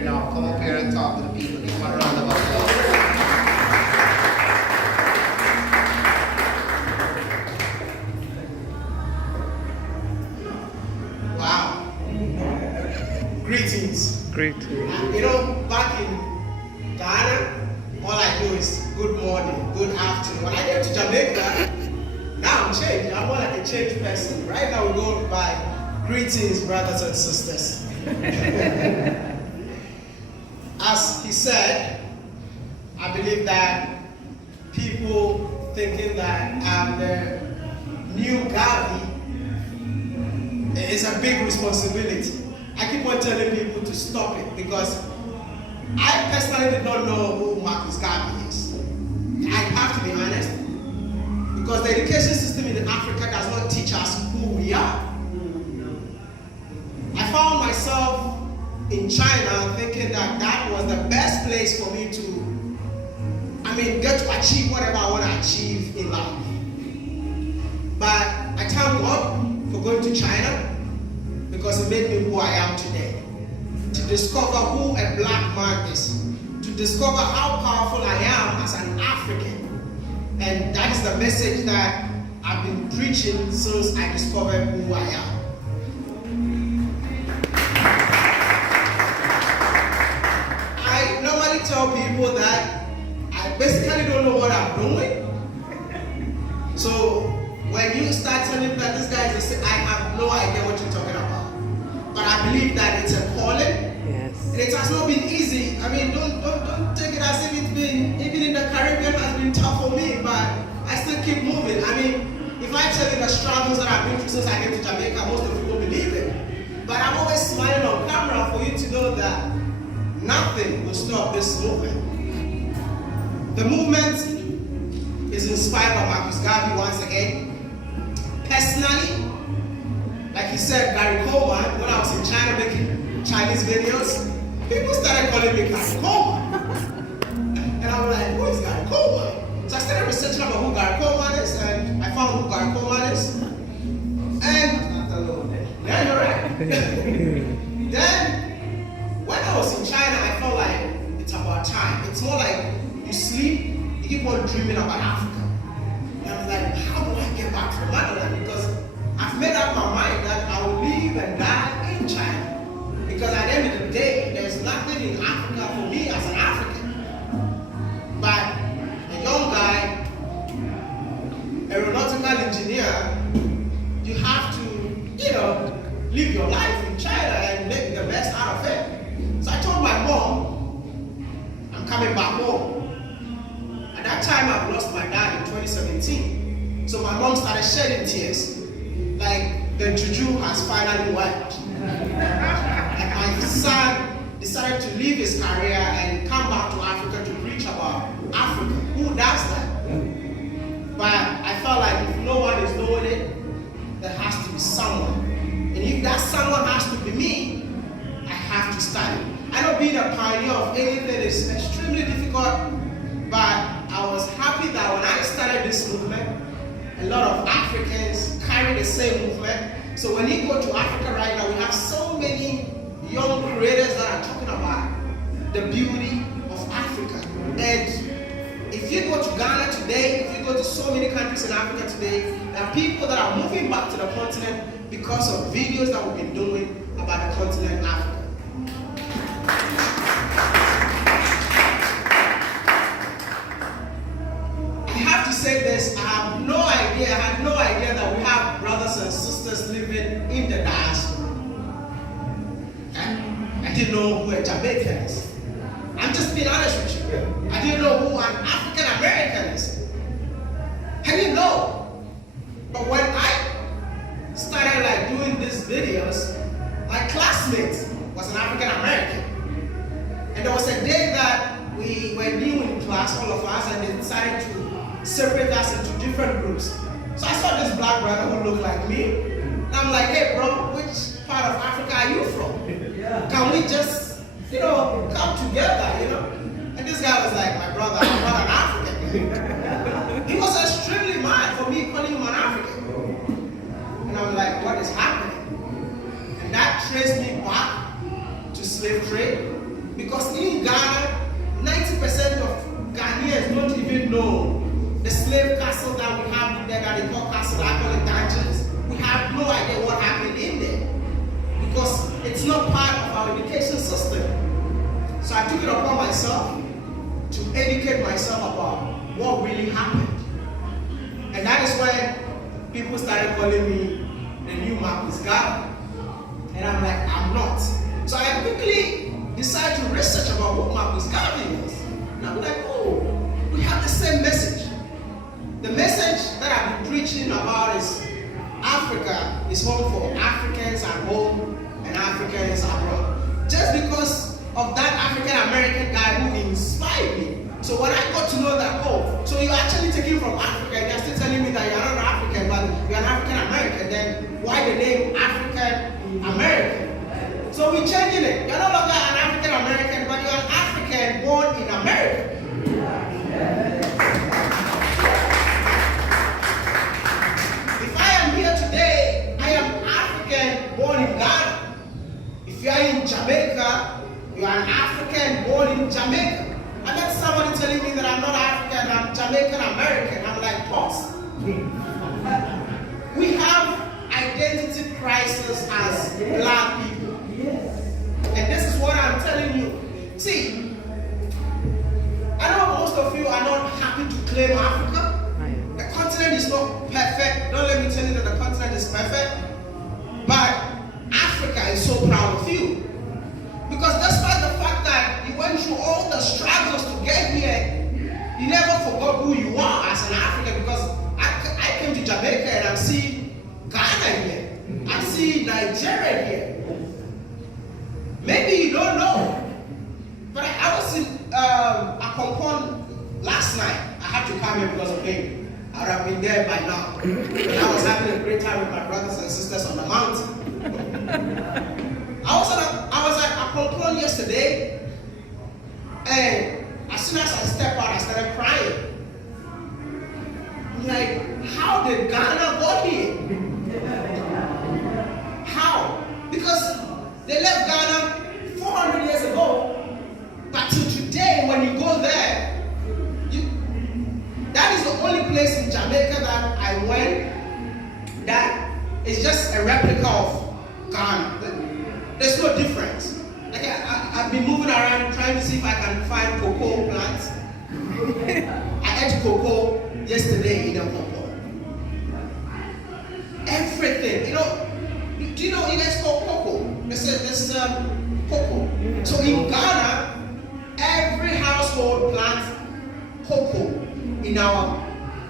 here now. Come up here and talk to the people. Give them a round of applause. Wow. Greetings. Greetings. You know, back in Ghana, all I do is good morning, good afternoon. When I get to Jamaica, now I'm changed. I'm more like a changed person. Right now we go by greetings, brothers and sisters. As he said, I believe that people thinking that I'm the new Gavi is a big responsibility. I keep on telling people to stop it because I personally did not know who Marcus Garvey is. I have to be honest, because the education system in Africa does not teach us who we are. I found myself in China thinking that that was the best place for me to, get to achieve whatever I want to achieve in life. But I thank God for going to China because it made me who I am today. To discover who a black man is, to discover how powerful I am as an African. And that is the message that I've been preaching since I discovered who I am. I normally tell people that I basically don't know what I'm doing. So when you start telling me that this guy is I have no idea what you're talking about. But I believe that it's a calling. Yes. And it has not been easy. Don't take it as if it's been, even in the Caribbean has been tough for me, but I still keep moving. If I tell you the struggles that I've been through since I came to Jamaica, most of people believe it. But I'm always smiling on camera for you to know that nothing will stop this movement. The movement is inspired by Marcus Garvey once again. Personally, like he said, Gary Coleman, when I was in China making Chinese videos, people started calling me Gary Coleman. And I was like, who is Gary Coleman? So I started researching about who Gary Coleman is, and I found who Gary Coleman is. And not alone. Yeah, you're right. Then, when I was in China, I felt like it's about time. It's more like you sleep, you keep on dreaming about Africa. And I was like, how do I get back to motherland? Because I've made up my mind that I will live and die in China. Because at the end of the day, there's nothing in Africa for me as an African. But a young guy, aeronautical engineer, you have to, live your life in China and make the best out of it. So I told my mom, I'm coming back home. At that time, I've lost my dad in 2017. So my mom started shedding tears. Like the juju has finally worked. Like my son decided to leave his career and come back to Africa to preach about Africa. Who does that? But I felt like if no one is doing it, there has to be someone. And if that someone has to be me, I have to start it. I know being a pioneer of anything is extremely difficult, but I was happy that when I started this movement, a lot of Africans carry the same movement. So when you go to Africa right now, we have so many young creators that are talking about the beauty of Africa. And if you go to Ghana today, if you go to so many countries in Africa today, there are people that are moving back to the continent because of videos that we've been doing about the continent Africa. Say this, I had no idea that we have brothers and sisters living in the diaspora. I didn't know who a Jamaican is. I'm just being honest with you. I didn't know who an African American is. I didn't know. But when I started doing these videos, my classmate was an African American. And there was a day that we were new in class, all of us, and they decided to separate us into different groups. So I saw this black brother who looked like me. And I'm like, hey bro, which part of Africa are you from? Can we just, come together, And this guy was like, my brother, I'm not an African. He was extremely mad for me calling him an African. And I'm like, what is happening? And that traced me back to slave trade. Because in Ghana, 90% of Ghanaians don't even know the slave castle that we have in there, that they call castle, I call it dungeons. We have no idea what happened in there because it's not part of our education system. So I took it upon myself to educate myself about what really happened. And that is when people started calling me the new Marcus Garvey. And I'm like, I'm not. So I quickly decided to research about what Marcus Garvey was. And I'm like, oh, we have the same message. The message that I've been preaching about is Africa is home for Africans at home and Africans abroad. Just because of that African American guy who inspired me. So when I got to know that, oh, so you're actually taking from Africa, and you're still telling me that you're not an African, but you're an African American, then why the name African American? So we're changing it. You're no longer an African American, but you're an African born in America. If I am here today, I am African born in Ghana. If you are in Jamaica, you are an African born in Jamaica. I met somebody telling me that I'm not African, I'm Jamaican American. I'm like, pause. We have identity crisis as black people. And this is what I'm telling you. See, I know most of you are not happy to claim Africa. The continent is not perfect. Don't let me tell you that the continent is perfect. But Africa is so proud of you. Because despite the fact that you went through all the struggles to get here, you never forgot who you are as an African. Because I came to Jamaica and I see Ghana here. I see Nigeria here. Maybe you don't know. But I was in Akompon last night. I had to come here because of him. I would have been there by now. But I was having a great time with my brothers and sisters on the mountain. I was at Akompon yesterday, and as soon as I stepped out, I started crying. I'm like, how did Ghana go here? How? Because they left Ghana 400 years ago, but till today, when you go there, that is the only place in Jamaica that I went that is just a replica of Ghana. There's no difference. Like I've been moving around trying to see if I can find cocoa plants. I ate cocoa yesterday in a cocoa. Everything, do you know what you guys call cocoa? There's cocoa. So in Ghana, every household plants cocoa in our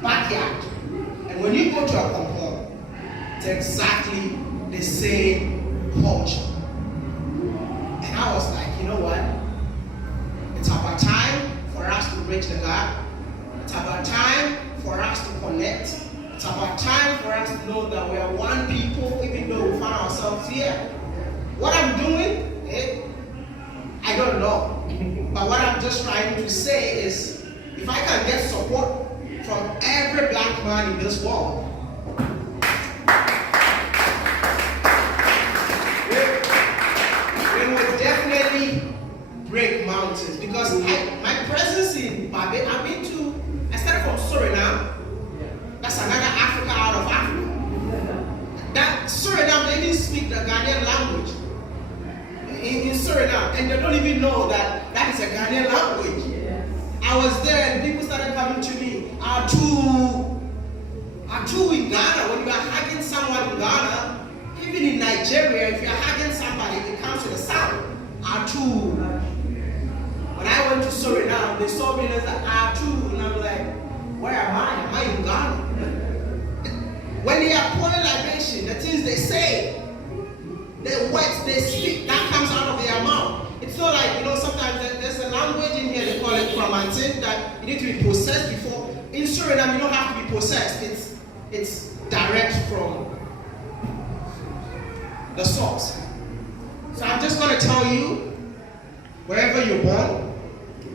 backyard. And when you go to a compound, it's exactly the same culture. And I was like, you know what? It's about time for us to bridge the gap. It's about time for us to connect. It's about time for us to know that we are one people, even though we find ourselves here. What I'm doing, I don't know. But what I'm just trying to say is, if I can get support from every black man in this world, we will definitely break mountains. Because my presence in Barbados, I started from Suriname. That's another Africa out of Africa. That Suriname, they didn't speak the Ghanaian language in Suriname, and they don't even know that that is a Ghanaian language. I was there and people started coming to me, are two in Ghana. When you are hugging someone in Ghana, even in Nigeria, if you are hugging somebody, it comes to the sound. Are two. When I went to Suriname, they saw me and they said, are two. And I'm like, where am I? Am I in Ghana? When they are pouring libation, the things they say, the words they speak, that comes out of their mouth. It's not like, sometimes there's a language in here, they call it Kramantin, that you need to be possessed before. In Suriname, you don't have to be possessed. It's direct from the source. So I'm just going to tell you, wherever you're born,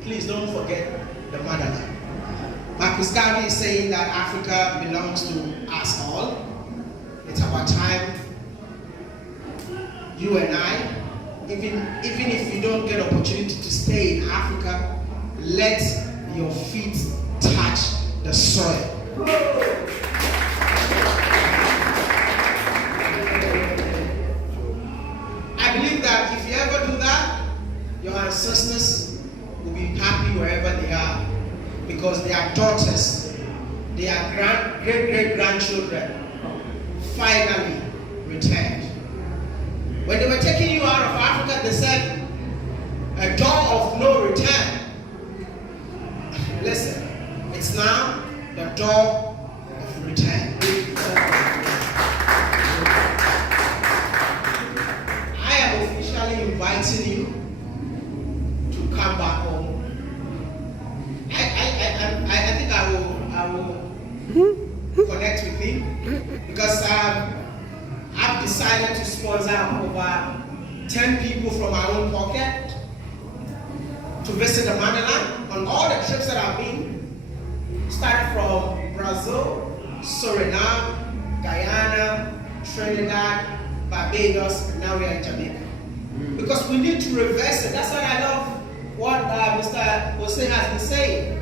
please don't forget the motherland. Marcus Garvey is saying that Africa belongs to us all. It's about time you and I, even if you don't get opportunity to stay in Africa, let your feet touch the soil. I believe that if you ever do that, your ancestors will be happy wherever they are, because their daughters, their great-great-grandchildren finally returned. When they were taking you out of Africa, they said, a door of no return. Listen, it's now the door of return. I am officially inviting you to come back home. I think I will connect with him, because I've decided to sponsor over 10 people from my own pocket to visit the motherland on all the trips that I've been. Started from Brazil, Suriname, Guyana, Trinidad, Barbados, and now we are in Jamaica. Because we need to reverse it. That's why I love what Mr. Jose has been saying.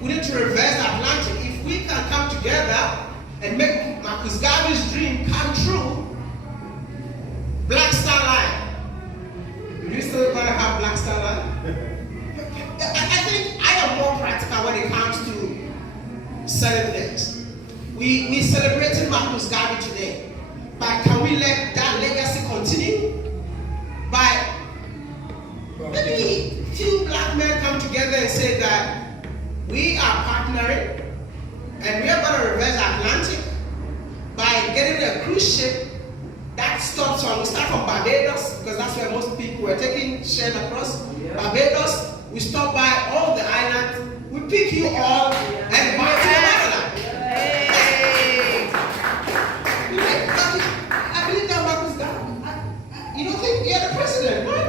We need to reverse the Atlantic. If we can come together and make Marcus Garvey's dream come true, Black Star Line. You still gonna have Black Star Line? I think I am more practical when it comes to certain things. We celebrated Marcus Garvey today, but can we let that legacy continue? By maybe few black men come together and say that we are partnering and we are going to reverse the Atlantic by getting a cruise ship that stops from, we start from Barbados, because that's where most people were taking shares across. Barbados, we stop by all the islands, we pick you all and back to the motherland. I believe that Marcus Garvey. You don't think you're the president, right?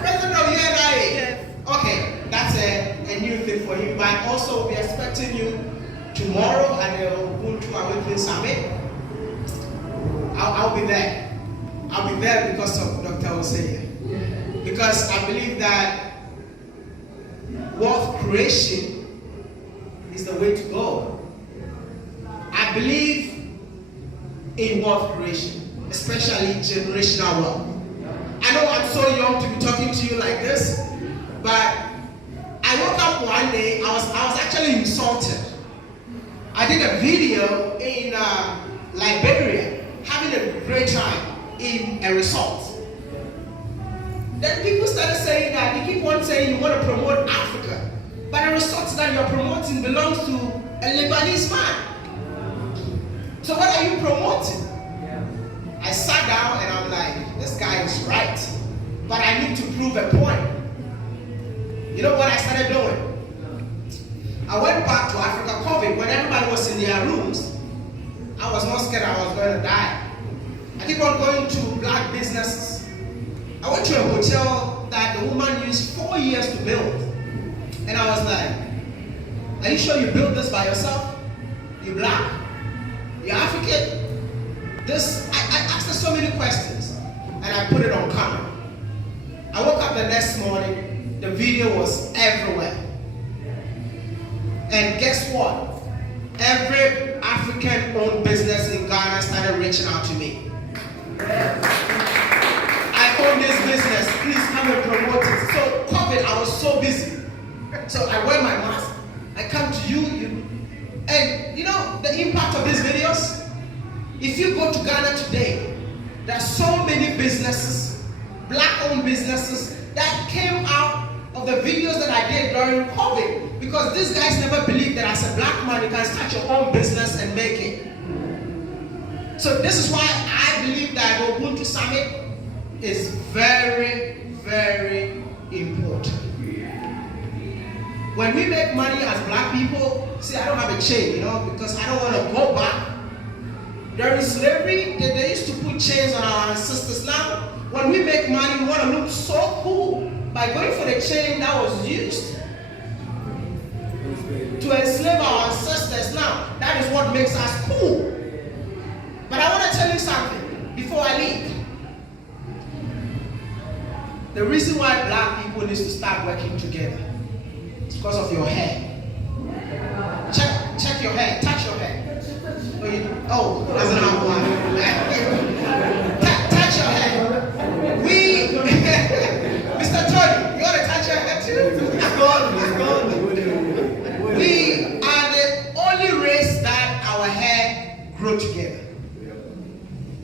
President of UNIA. Okay, that's a new thing for you. But also, we're expecting you tomorrow at the Ubuntu Awakening Summit. I'll be there. I'll be there because of Dr. Hosea. Because I believe that wealth creation is the way to go. I believe in wealth creation, especially generational wealth. I know I'm so young to be talking to you like this, but I woke up one day, I was actually insulted. I did a video in Liberia, having a great time in a resort. Then people started saying that, they keep on saying you want to promote Africa, but the resorts that you're promoting belongs to a Lebanese man. So what are you promoting? I sat down and I'm like, this guy is right, but I need to prove a point. You know what I started doing? I went back to Africa COVID when everybody was in their rooms. I was not scared I was going to die. I keep on going to black businesses. I went to a hotel that the woman used 4 years to build. And I was like, are you sure you built this by yourself? You black? You African? I asked her so many questions, and I put it on camera. I woke up the next morning, the video was everywhere. And guess what? Every African-owned business in Ghana started reaching out to me. I own this business, please come and promote it. So COVID, I was so busy. So I wear my mask, I come to you, and you know the impact of these videos? If you go to Ghana today, there are so many businesses, black-owned businesses, that came out of the videos that I did during COVID, because these guys never believed that as a black man you can start your own business and make it. So this is why I believe that the Ubuntu Summit is very, very important. When we make money as black people, see, I don't have a chain, because I don't want to go back. During slavery, they used to put chains on our ancestors. Now, when we make money, we want to look so cool by going for the chain that was used to enslave our ancestors. Now, that is what makes us cool. But I want to tell you something before I leave. The reason why black people need to start working together is because of your hair. Check your hair, touch your hair. Oh, doesn't have one. Touch your hair. Mr. Tony, you want to touch your hair too? It's gone. We are the only race that our hair grow together.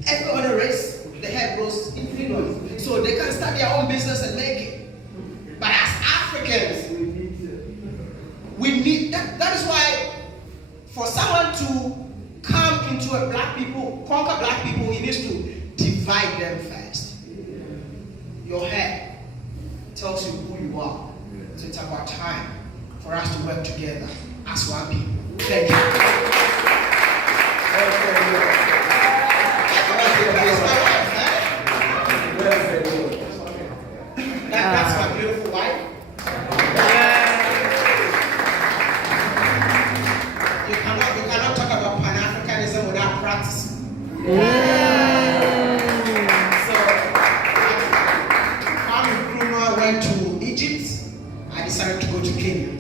Every other race, the hair grows individually. So they can start their own business and make it. But as Africans, we need that. That is why for someone to come into a black people, conquer black people, he needs to divide them first. Your hair tells you who you are. So it's about time for us to work together as one people. Thank you. That's my beautiful wife. You cannot talk about Pan-Africanism without practice. So, when I went to Egypt, I decided to go to Kenya.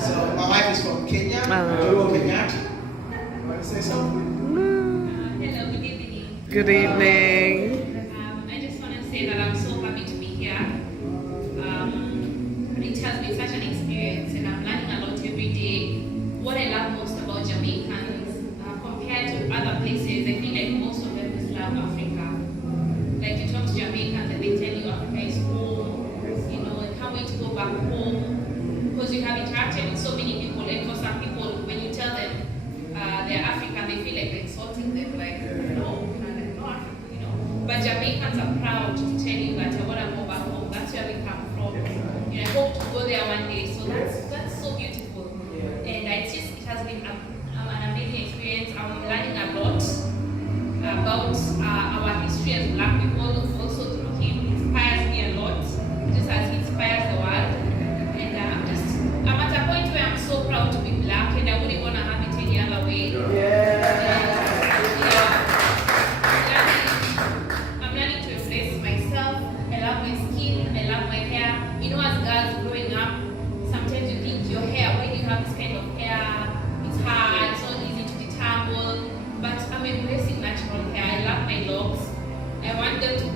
So, my wife is from Kenya. Hello, Kenyatta. You want to say something? Hello, good evening. Good evening. I just want to say that I'm so happy to be here. It has been such an experience, and I'm learning a lot every day. What I love most about Jamaicans, compared to other places, I feel like most of them just love Africa. Like you talk to Jamaicans and they tell you Africa is home, and can't wait to go back home. Because you have interacted with so many people, and for some people, when you tell them they're African, they feel like they're insulting them, like, no, they're not African, But Jamaicans are proud to tell you that I want to go back home. That's where we come from. I hope to go there one day. So that's so beautiful. And it has been an amazing experience. I'm learning a lot about our history as black people. Also through him, inspires me a lot, just as he inspires the world. And I'm at a point where I'm so proud to be black, and I wouldn't want to have it any other way. I'm learning to embrace myself. I love my skin. I love my hair. As girls growing up, sometimes you think your hair, when you have this kind of hair, it's hard, it's not easy to detangle. But I'm embracing natural hair. I love my locks. I want them to